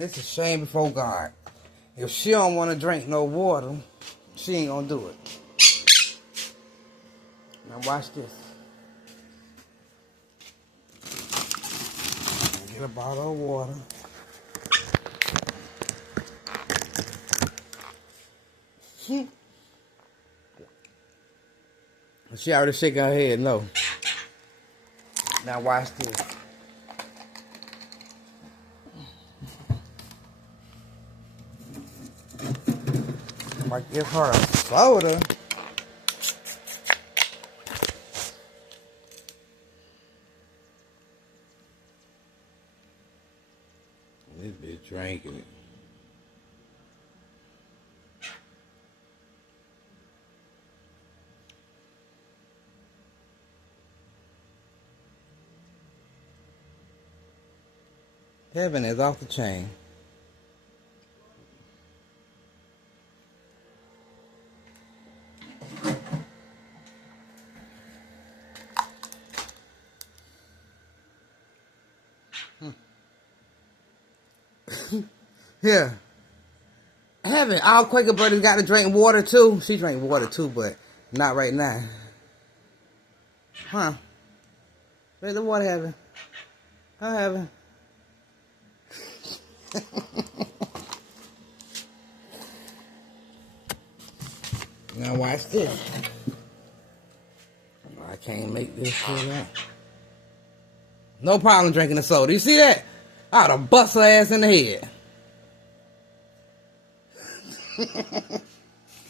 It's a shame before God. If she don't want to drink no water, she ain't gonna do it. Now watch this. Get a bottle of water. She already shaking her head, no. Now watch this. Might give her a soda. This bitch drinking it. Heaven is off the chain. Yeah. Heaven, all Quaker brothers got to drink water too. She drank water too, but not right now. Huh? Where's the water, Heaven? Huh, Heaven? Now watch this. I can't make this shit up. No problem drinking the soda. You see that? I ought to bust her ass in the head.